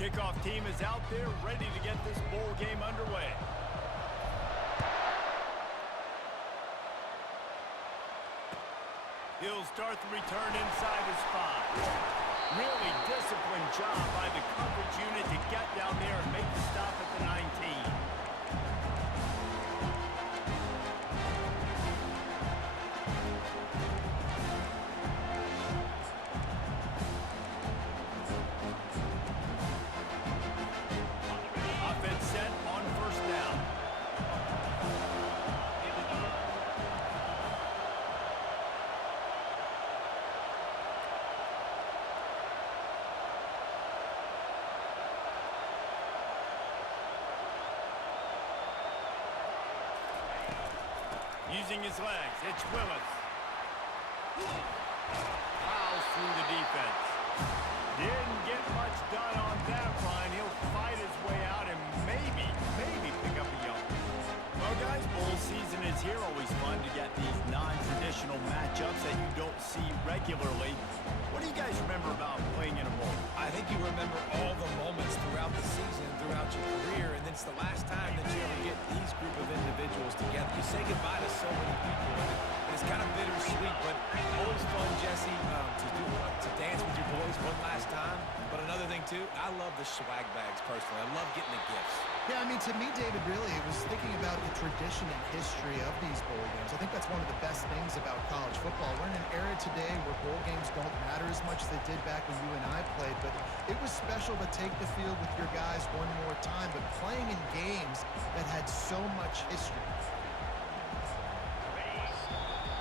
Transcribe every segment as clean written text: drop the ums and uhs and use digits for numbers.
Kickoff team is out there ready to get this bowl game underway. He'll start the return inside his 5. Really disciplined job by the coverage unit to get down there and make the stop at the 19. Offense set on first down. Using his legs, it's Willis. Fouls through the defense. Didn't get much done on that run. He'll fight his way out and maybe pick up a yard. Well, guys, bowl season is here. Always fun to get these non-traditional matchups that you don't see regularly. What do you guys remember about playing in a bowl? I think you remember all the moments throughout the season, throughout your career, and it's the last time that you ever get these group of individuals together. You say goodbye to so many people, and it's kind of bittersweet, but always fun, Jesse, to dance with your boys one last time. But another thing, too, I love the swag bags, personally. I love getting the gifts. Yeah, I mean, to me, David, really, it was thinking about the tradition and history of these bowl games. I think that's one of the best things about college football. We're in an era today where bowl games don't matter as much as they did back when you and I played, but it was special to take the field with your guys one more time, but playing in games that had so much history.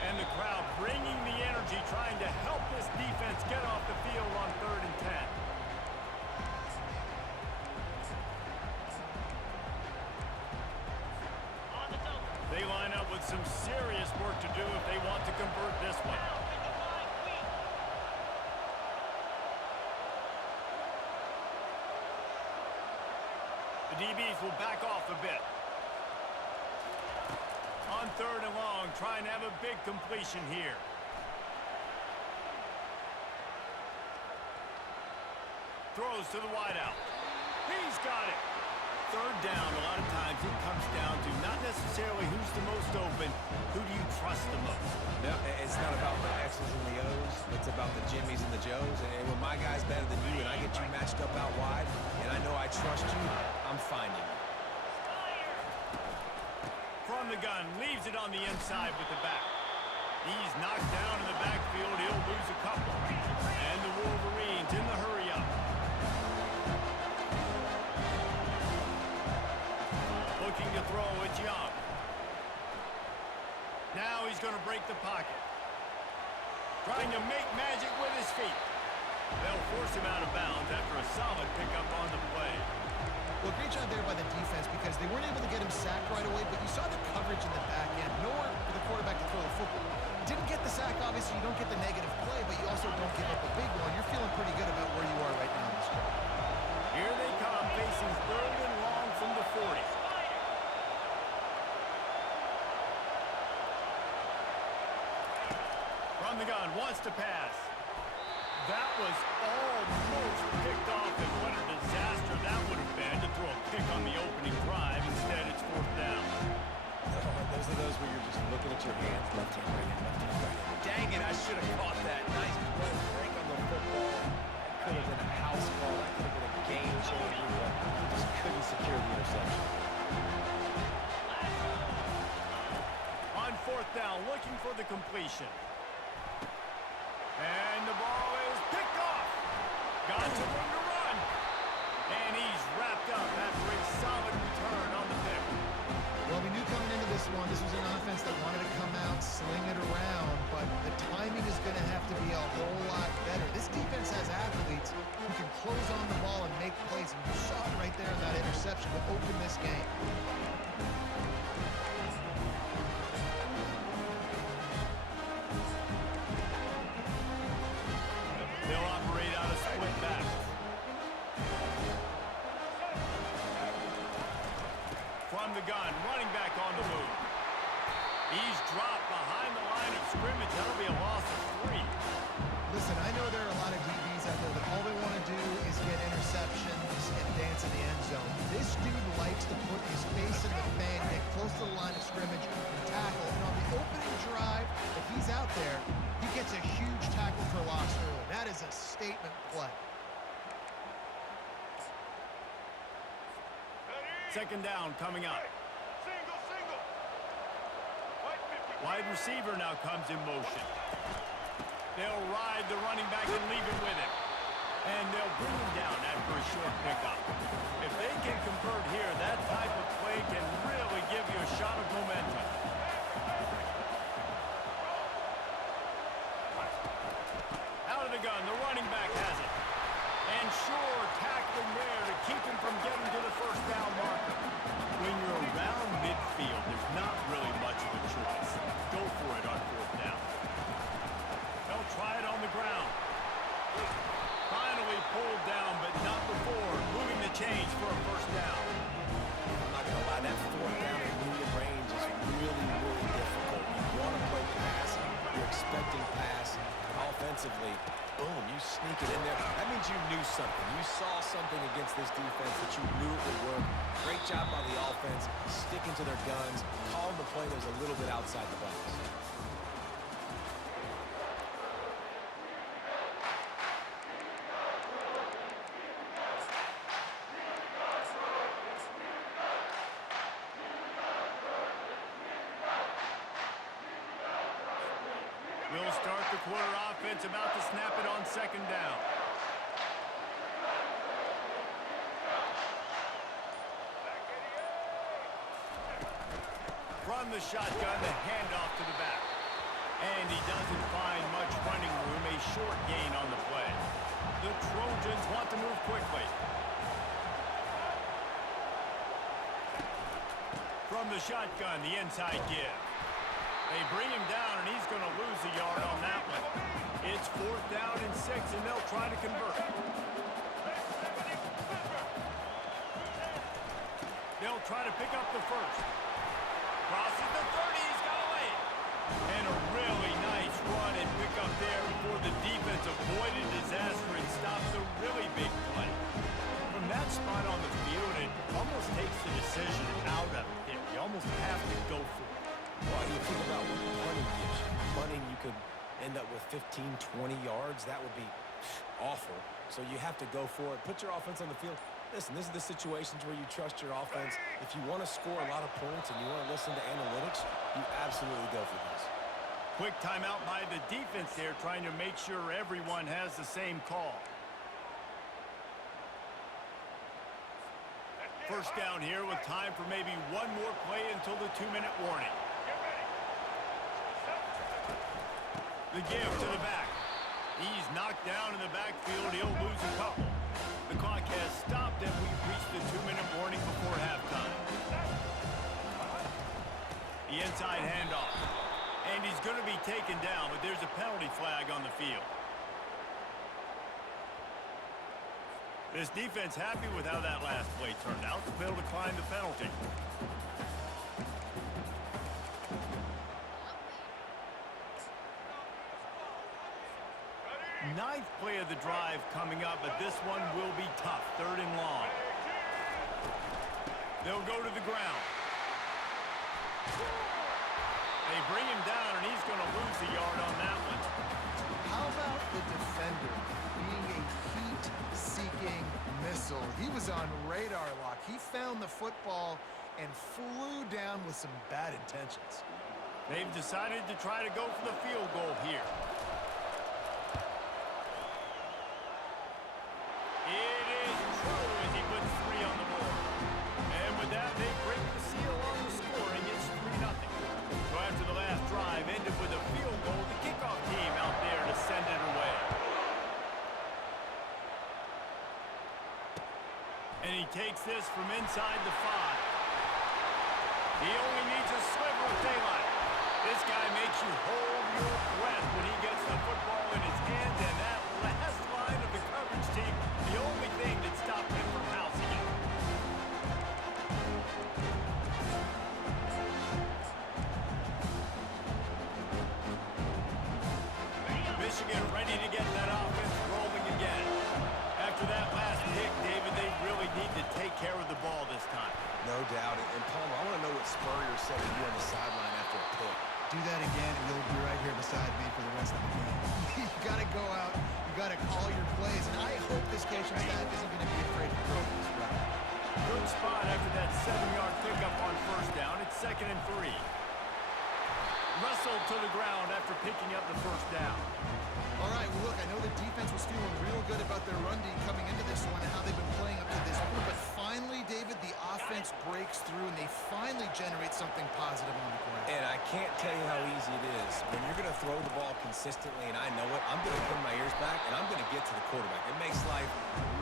And the crowd bringing the energy, trying to help this defense get off the field on 3rd and 10. They line up with some serious work to do if they want to convert this one. The DBs will back off a bit. On 3rd and long, trying to have a big completion here. Throws to the wideout. He's got it. 3rd down, a lot of times it comes down to not necessarily who's the most open, who do you trust the most? No, it's not about the X's and the O's. It's about the Jimmies and the Joes. And when my guy's better than you and I get you matched up out wide, and I know I trust you, I'm finding you. From the gun, leaves it on the inside with the back. He's knocked down in the backfield. He'll lose a couple. And the Wolverines in the hurry-up. Looking to throw, it's Young. Now he's going to break the pocket. Trying to make magic with his feet. They'll force him out of bounds after a solid pickup on the play. Well, great job there by the defense because they weren't able to get him sacked right away, but you saw the coverage in the back end. Nowhere for the quarterback to throw the football. Didn't get the sack, obviously. You don't get the negative play, but you also don't give up a big one. You're feeling pretty good about where you are right now in this drive. Here they come, facing 3rd and long from the 40. From the gun, wants to pass. That was almost picked off, and what a disaster that would have been to throw a pick on the opening drive. Instead, it's 4th down. Those are those where you're just looking at your hands, left hand, right hand, left hand, right hand. Dang it, I should have caught that. Nice play, break on the football. That could have been a house call. That could have been a game changer, but just couldn't secure the interception. On 4th down, looking for the completion. And the ball is picked off. Got some room to run. And he's wrapped up after a solid return on the pick. Well, we knew coming into this one, this was an offense that wanted to come out, sling it around, but the timing is going to have to be a whole lot better. This defense has athletes who can close on the ball and make plays, and you saw it right there in that interception to open this game. They'll operate out a split back. From the gun, running back on the move. He's dropped behind the line of scrimmage. That'll be a loss of 3. Listen, I know there are a lot of DBs out there that all they want to do is get interceptions and dance in the end zone. This dude likes to put his face in the fan, get close to the line of scrimmage, and tackle. And on the opening drive, if he's out there, he gets a huge tackle for loss early. That is a statement play. Second down coming up. Wide receiver now comes in motion. They'll ride the running back and leave it with him. And they'll bring him down after a short pickup. If they can convert here, that type of play can really give you a shot of momentum. Out of the gun, the running back has it. And sure, tackling there to keep him from getting to the first down marker. When you're around midfield, there's not really much of a choice. Go for it on fourth down. They'll try it on the ground. Finally pulled down, but not before. Moving the chains for a first down. I'm not going to lie, that fourth down in medium range is really, really difficult. You want to play pass, you're expecting pass, and offensively, boom, you sneak it in there. That means you knew something. You saw something against this defense that you knew it would work. Great job by the offense, sticking to their guns, calling the play that was a little bit outside the box. We'll start the quarter offense, about to snap it on second down. From the shotgun, the handoff to the back. And he doesn't find much running room, a short gain on the play. The Trojans want to move quickly. From the shotgun, the inside give. They bring him down, and he's going to lose a yard on that one. It's fourth down and 6, and they'll try to convert. They'll try to pick up the first. Crosses the 30, he's got away. And a really nice run and pick up there before the defense avoided disaster and stops a really big play. From that spot on the field, it almost takes the decision out of it. You almost have to go for it. Well, you think about what punting gives you. Punting, you could end up with 15, 20 yards. That would be awful. So you have to go for it. Put your offense on the field. Listen, this is the situations where you trust your offense. If you want to score a lot of points and you want to listen to analytics, you absolutely go for this. Quick timeout by the defense there, trying to make sure everyone has the same call. First down here with time for maybe one more play until the 2-minute warning. The give to the back. He's knocked down in the backfield. He'll lose a couple. The clock has stopped, and we've reached the 2-minute warning before halftime. The inside handoff. And he's going to be taken down, but there's a penalty flag on the field. This defense happy with how that last play turned out. They'll decline the penalty. Ninth play of the drive coming up, but this one will be tough. Third and long. They'll go to the ground. They bring him down, and he's going to lose a yard on that one. How about the defender being a heat-seeking missile? He was on radar lock. He found the football and flew down with some bad intentions. They've decided to try to go for the field goal here. It is true as he puts 3 on the board. And with that, they break the seal on the scoring. It's 3-0. So after the last drive ended with a field goal, the kickoff team out there to send it away. And he takes this from inside the 5. He only needs a sliver of daylight. This guy makes you hold your breath when he gets the football in his hands, and that last line of the coverage team, the only thing that stopped him from housing it. Michigan ready to get that offense rolling again. doubt. And Palmer, I want to know what Spurrier said to you on the sideline after a pick. Do that again, and you'll be right here beside me for the rest of the game. You got to go out. You got to call your plays. And I hope this coaching staff isn't going to be afraid to throw this route. Good spot after that 7-yard pickup on first down. It's 2nd and 3. Wrestled to the ground after picking up the first down. All right, well, look, I know the defense was feeling real good about their run D coming into this one and how they've been playing up to this point. But finally, David, the offense breaks through, and they finally generate something positive on the ground. And I can't tell you how easy it is. When you're going to throw the ball consistently, and I know it, I'm going to pin my ears back, and I'm going to get to the quarterback. It makes life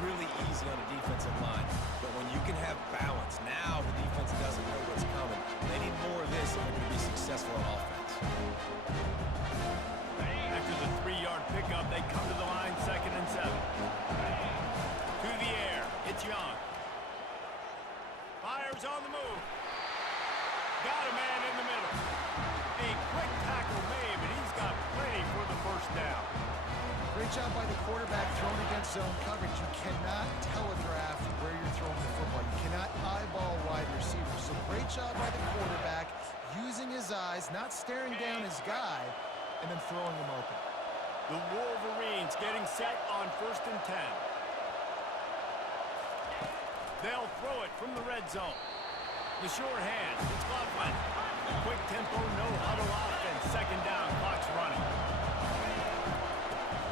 really easy on the defensive line. But when you can have balance, now the defense doesn't know what's coming. They need more of this if they're going to be successful on offense. After the 3-yard pickup, they come to the line, 2nd and 7. To the air, it's Young. Fires on the move. Got a man in the middle. A quick tackle made, but he's got plenty for the first down. Great job by the quarterback throwing against zone coverage. You cannot telegraph where you're throwing the football. You cannot eyeball wide receivers. So great job by the quarterback using his eyes, not staring down his guy, and then throwing him open. The Wolverines getting set on 1st and 10. They'll throw it from the red zone. The sure hands, it's Gladwin. Quick tempo, no huddle offense. 2nd down, clock's running.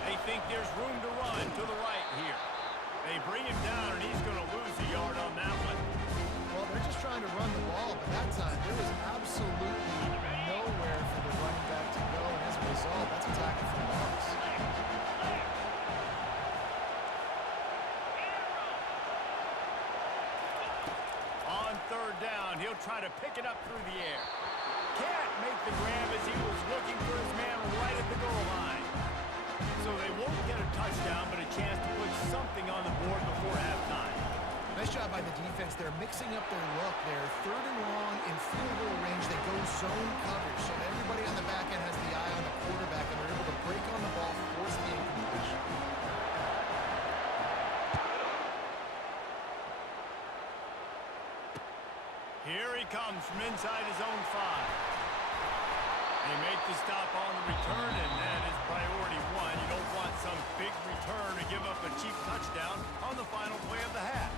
They think there's room to run to the right here. They bring him down, and he's going to lose a yard on that one. Well, they're just trying to run the ball, but that time there was absolutely nowhere for the running back to go, and as a result, that's a tackle for loss. On 3rd down, he'll try to pick it up through the air. Can't make the grab as he was looking for his man right at the goal line. So they won't get a touchdown, but a chance to put something on the board before halftime. Nice job by the defense. They're mixing up their look there. 3rd and long in field goal range. They go zone coverage. So everybody on the back end has the eye on the quarterback, and they're able to break on the ball, force the incompletion. Here he comes from inside his own 5. They make the stop on the return, and that is priority 1. You don't want some big return to give up a cheap touchdown on the final play of the half.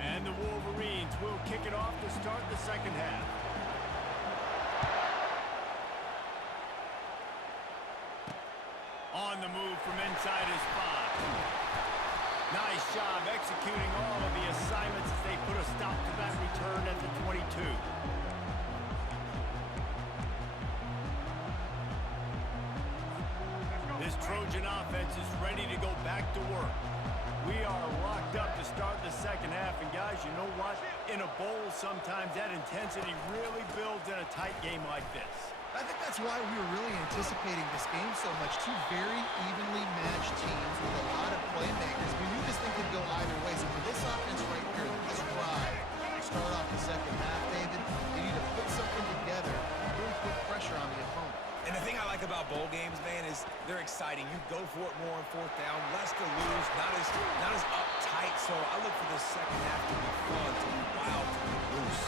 And the Wolverines will kick it off to start the 2nd half. On the move from inside his 5. Nice job executing all of the assignments as they put a stop to that return at the 22. This Trojan offense is ready to go back to work. We are locked up to start the 2nd half, and guys, you know what? In a bowl, sometimes that intensity really builds in a tight game like this. I think that's why we were really anticipating this game so much. Two very evenly matched teams with a lot of playmakers. We knew this thing could go either way. So for this offense right here, this drive, start off the 2nd half, David, they need to put something together and really put pressure on the opponent. And the thing I like about bowl games, man, is they're exciting. You go for it more on 4th down, less to lose, not as uptight. So I look for this 2nd half to be fun, to be wild, to be loose.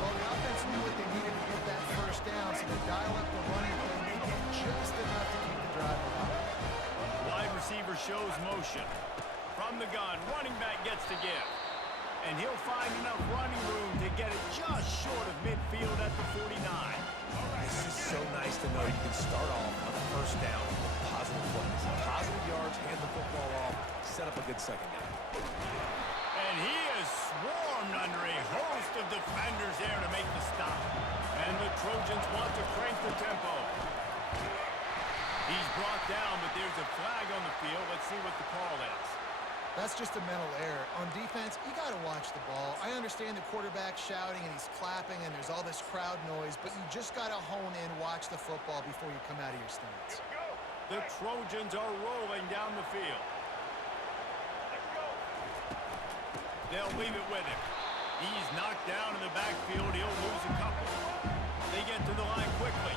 Well, the offense knew what they needed to get that 1st down, so they dial up the running play, and they get just enough to keep the drive alive. Wide receiver shows motion. From the gun, running back gets to give. And he'll find enough running room to get it just short of midfield at the 49. It's just so nice to know you can start off on the 1st down with positive plays. Positive yards, hand the football off, set up a good 2nd down. And he is swarmed under a host of defenders there to make the stop. And the Trojans want to crank the tempo. He's brought down, but there's a flag on the field. Let's see what the call is. That's just a mental error. On defense, you got to watch the ball. I understand the quarterback shouting and he's clapping and there's all this crowd noise, but you just got to hone in, watch the football before you come out of your stance. The Trojans are rolling down the field. They'll leave it with him. He's knocked down in the backfield. He'll lose a couple. They get to the line quickly.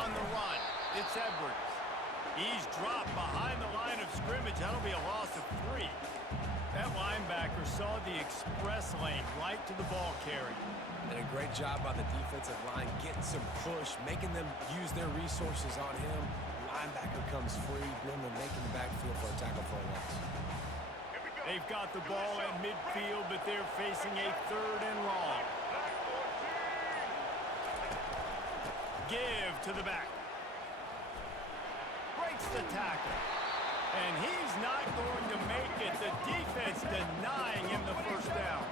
On the run, it's Edwards. He's dropped behind the line of scrimmage. That'll be a loss of 3. That linebacker saw the express lane right to the ball carrier. And a great job by the defensive line getting some push, making them use their resources on him. Linebacker comes free, bringing them making the backfield for a tackle for a loss. They've got the ball at midfield, but they're facing a 3rd and long. Give to the back. Breaks the tackle. And he's not going to make it. The defense denying him the first down.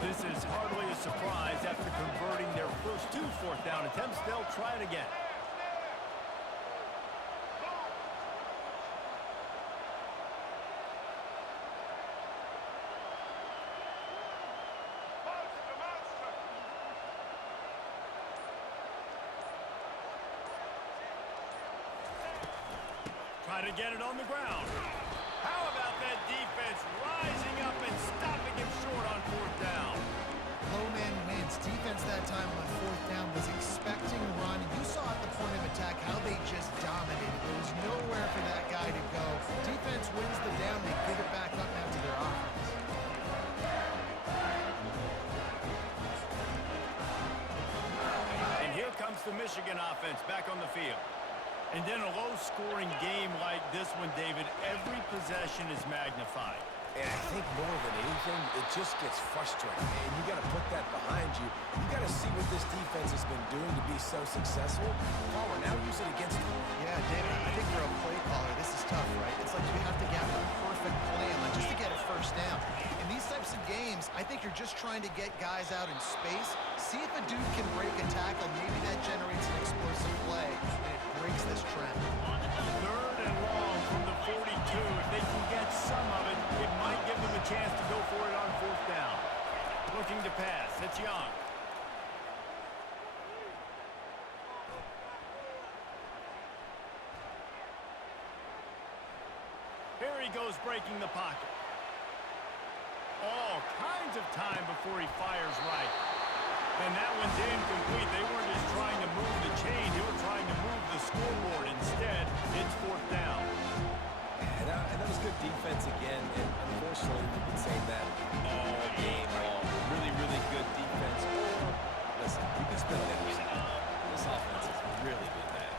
This is hardly a surprise after converting their first 2 fourth down attempts. They'll try it again. Try to get it on the ground. How about that defense rising up and stopping him short on 4th down? Low man wins. Defense that time on 4th down was expecting a run. And you saw at the point of attack how they just dominated. There was nowhere for that guy to go. Defense wins the down. They give it back up now to their offense. And here comes the Michigan offense back on the field. And in a low-scoring game like this one, David, every possession is magnified. And I think more than anything, it just gets frustrating. And you got to put that behind you. You got to see what this defense has been doing to be so successful. Caller, now use it against them. Yeah, David, I think for a play caller, this is tough, right? It's like you have to get the perfect plan just to get a first down. In these types of games, I think you're just trying to get guys out in space, see if a dude can break a tackle. Maybe that generates an explosive play, and it breaks this trend. 3rd and long from the 42. If they can get some of it, it might give them a chance to go for it on 4th down. Looking to pass. It's Young. Here he goes breaking the pocket. All kinds of time before he fires right. And that one's incomplete. They weren't just trying to move the chain. They were trying to move the scoreboard. Instead, it's 4th down. And that was good defense again. And unfortunately, we've been saying that all game long. Really, really good defense. Listen, you can spell it. This offense has really been bad.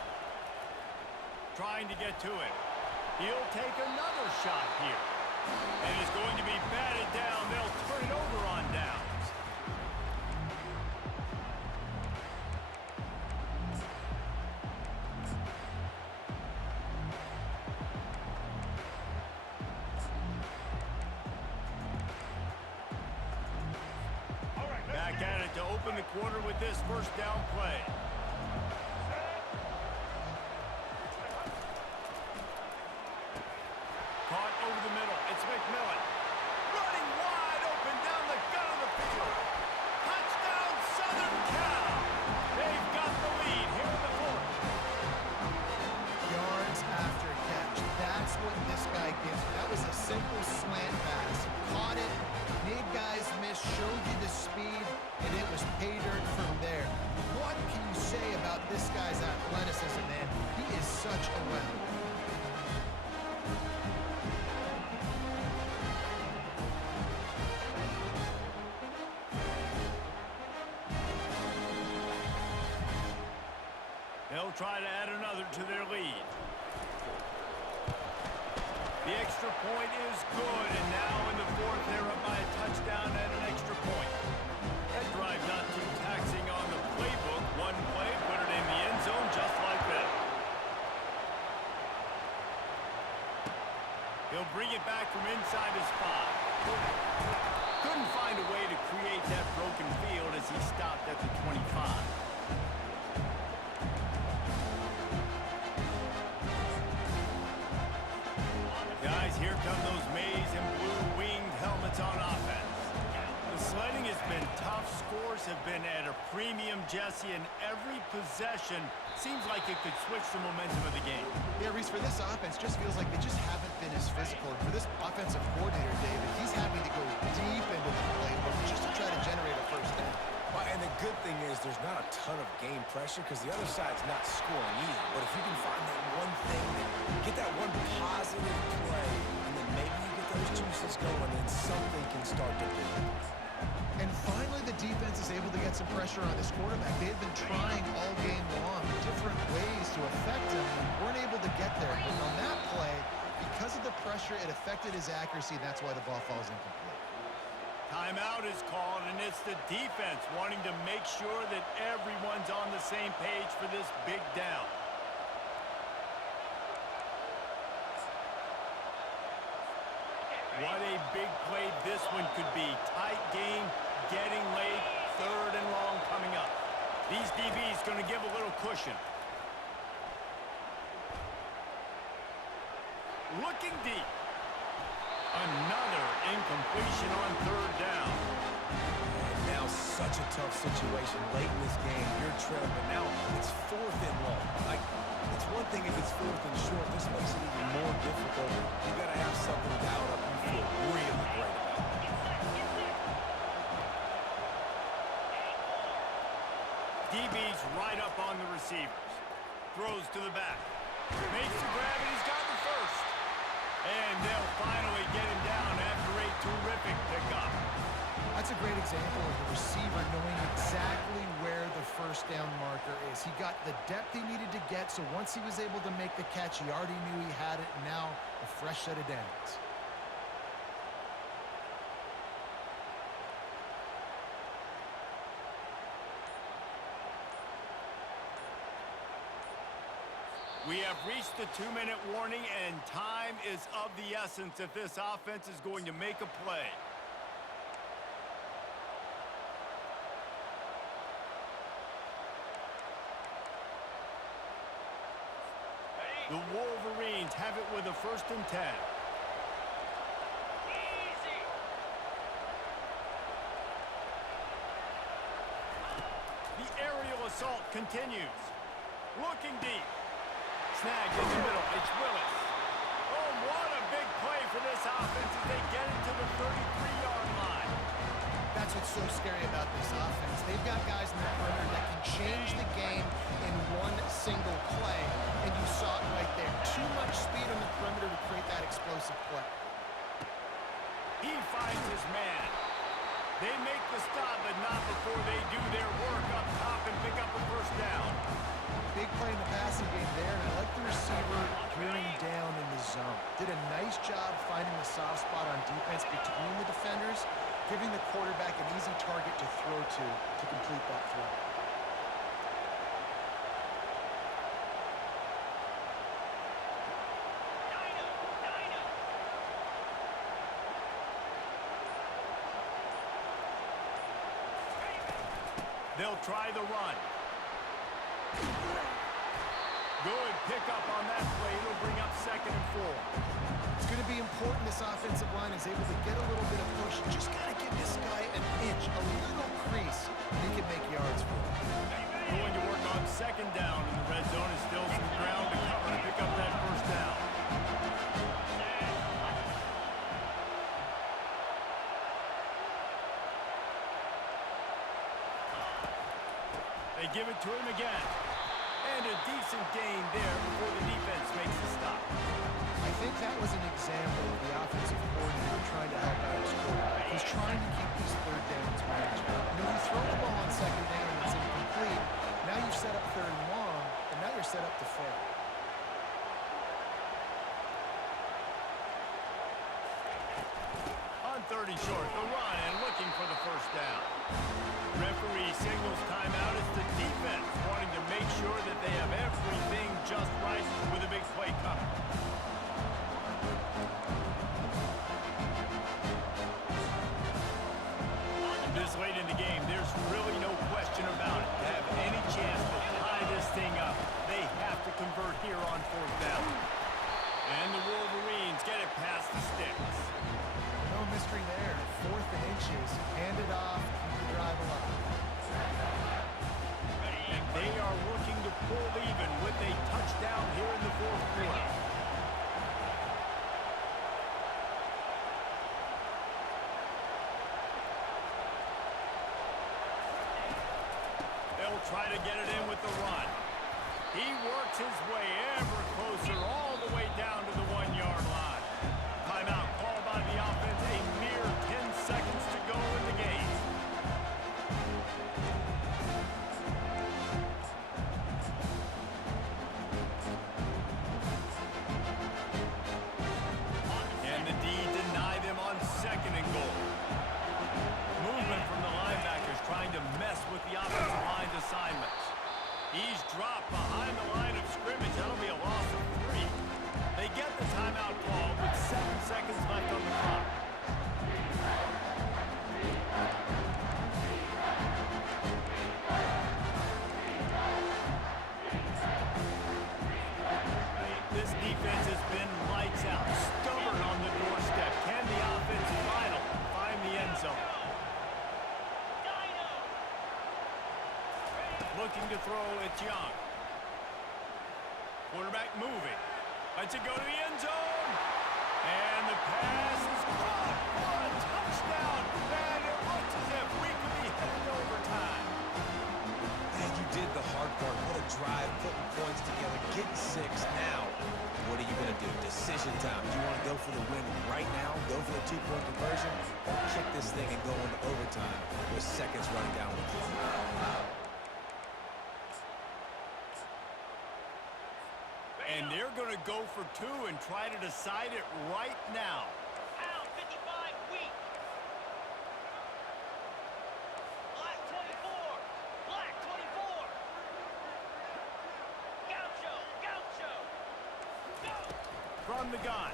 Trying to get to it. He'll take another shot here. And it's going to be batted down. They'll turn it over on downs. Back at it to open the quarter with this first down play. Caught over the middle. It's McMillan. Running wide open down the gut of the field. Touchdown, Southern Cal. They've got the lead here in the 4th. Yards after catch. That's what this guy gives you. That was a simple slant pass. Caught it, made guys miss, showed you the speed, and it was pay dirt from there. What can you say about this guy's athleticism, man? He is such a weapon. They'll try to add another to their lead. The extra point is good, and now in the 4th, they're up by a touchdown and an extra point. That drive not too taxing on the playbook. One play, put it in the end zone just like that. He'll bring it back from inside his 5. Couldn't find a way to create that broken field as he stopped at the 25. Guys, here come those maize and blue winged helmets on offense. The sledding has been tough. Scores have been at a premium, Jesse, and every possession seems like it could switch the momentum of the game. Yeah, Reese, for this offense, just feels like they just haven't been as physical. And for this offensive coordinator, David, he's having to go deep into the playbook just to try to generate a first down. And the good thing is there's not a ton of game pressure because the other side's not scoring either. But if you can find that one thing, get that one positive play, and then maybe you get those juices going, and something can start to build. And finally, the defense is able to get some pressure on this quarterback. They had been trying all game long different ways to affect him and weren't able to get there. But on that play, because of the pressure, it affected his accuracy, and that's why the ball falls incomplete. Timeout is called, and it's the defense wanting to make sure that everyone's on the same page for this big down. What a big play this one could be. Tight game, getting late, 3rd and long coming up. These DBs going to give a little cushion. Looking deep. Another incompletion on 3rd down. And now such a tough situation late in this game. You're trailing, but now it's 4th and long. Like, it's one thing if it's 4th and short. This makes it even more difficult. You got to have something dialed up you feel really great about. DB's right up on the receivers. Throws to the back. Makes the grab, and he's got the first. And they'll finally get him down after a terrific pickup. That's a great example of the receiver knowing exactly where the first down marker is. He got the depth he needed to get, so once he was able to make the catch, he already knew he had it, and now a fresh set of downs. We have reached the 2-minute warning, and time is of the essence if this offense is going to make a play. The Wolverines have it with a 1st and 10. The aerial assault continues. Looking deep. Snagged in the middle. It's Willis. Oh, what a big play for this offense as they get it to the 33-yard line. That's what's so scary about this offense. They've got guys in the perimeter that can change the game in one single play, and you saw it right there. Too much speed on the perimeter to create that explosive play. He finds his man. They make the stop, but not before they do their work up top and pick up a 1st down. Big play in the passing game there, and I like the receiver gearing down in the zone. Did a nice job finding the soft spot on defense between the defenders, giving the quarterback an easy target to throw to complete that throw. They'll try the run. Good pickup on that play. It'll bring up 2nd and 4. It's going to be important this offensive line is able to get a little bit of push. Just got to give this guy an inch, a little crease, and he can make yards for him. Going to work on 2nd down in the red zone. Is still some ground to cover to pick up that 1st down. They give it to him again. And a decent gain there before the defense makes the stop. I think that was an example of the offensive coordinator trying to help out his quarterback. He's trying to keep these 3rd downs manageable. You know, you throw the ball on 2nd down and it's incomplete. Now you've set up 3rd and long, and now you're set up to fail. On 3rd and short, the run and looking for the 1st down. Referee signals timeout as the defense wanting to make sure that they have everything just right with a big play coming. This late in the game, there's really no question about it. To have any chance to tie this thing up, they have to convert here on 4th down. And the Wolverines get it past the sticks. No mystery there. 4th and inches. Hand it off. Keep the drive alive. And they are looking to pull even with a touchdown here in the 4th quarter. try to get it in with the run. He works his way ever closer all the way down to the 1-yard line. Timeout called by the offense. A mere 10 seconds to go in the game. And the D deny them on 2nd and goal. Movement from the linebackers trying to mess with the offensive line's assignments. He's dropped behind the line of scrimmage. That'll be a loss of 3. They get the timeout call with 7 seconds left on the clock. This defense has been lights out, stubborn on the doorstep. Can the offense find the end zone? Looking to throw, it's Young. Quarterback moving. Lets it go to the end zone. And the pass is caught for a touchdown. And it looks as if we could be headed to overtime. And you did the hard part. What a drive, putting points together, getting 6 now. What are you going to do? Decision time. Do you want to go for the win right now? Go for the 2-point conversion? Or kick this thing and go into overtime with seconds running down the clock? And they're going to go for 2 and try to decide it right now. Pound 55 weak. Black 24. Black 24. Gaucho. Gaucho. Go. From the gun.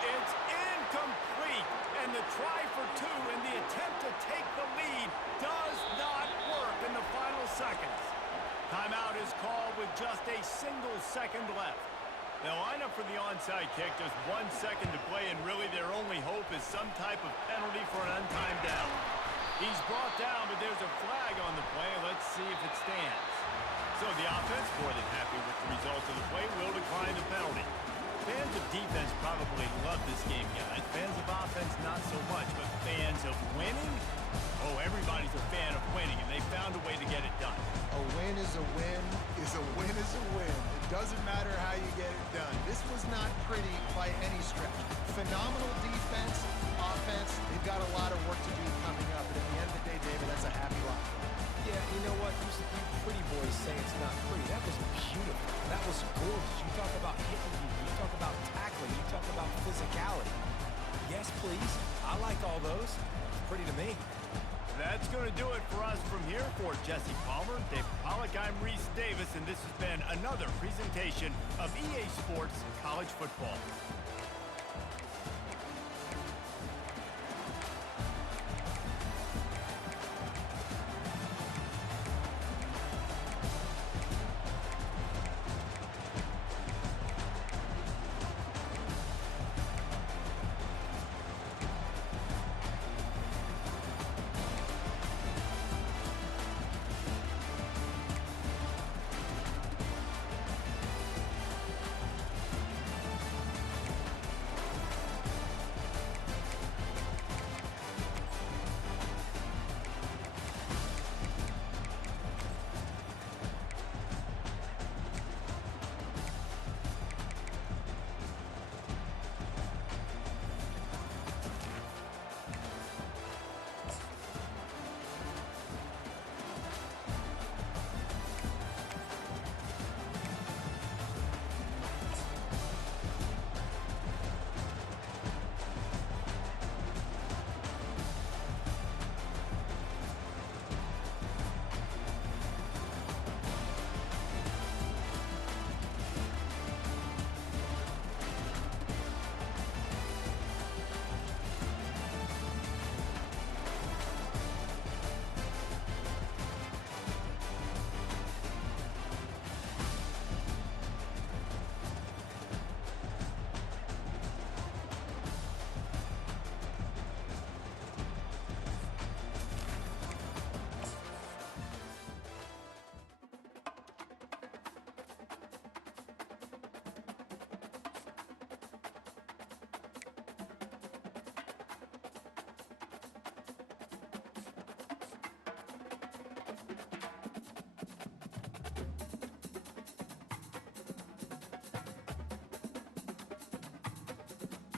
It's incomplete. And the try for 2 and the attempt to take the lead does not work in the final seconds. Timeout is called with just a single second left. They'll line up for the onside kick, just 1 second to play, and really their only hope is some type of penalty for an untimed down. He's brought down, but there's a flag on the play. Let's see if it stands. So the offense, more than happy with the result of the play, will decline the penalty. Fans of defense probably love this game, guys. Fans of offense, not so much, but fans of winning? Oh, everybody's a fan of winning, and they found a way to get it done. A win is a win is a win is a win. It doesn't matter how you get it done. This was not pretty by any stretch. Phenomenal defense, offense. They've got a lot of work to do coming up. But at the end of the day, David, that's a happy lot. Yeah, you know what? You pretty boys say it's not pretty. That was beautiful. That was gorgeous. You talk about hitting people. You talk about tackling. You talk about physicality. Yes, please. I like all those. It's pretty to me. That's going to do it for us from here. For Jesse Palmer, David Pollack, I'm Reese Davis, and this has been another presentation of EA Sports College Football.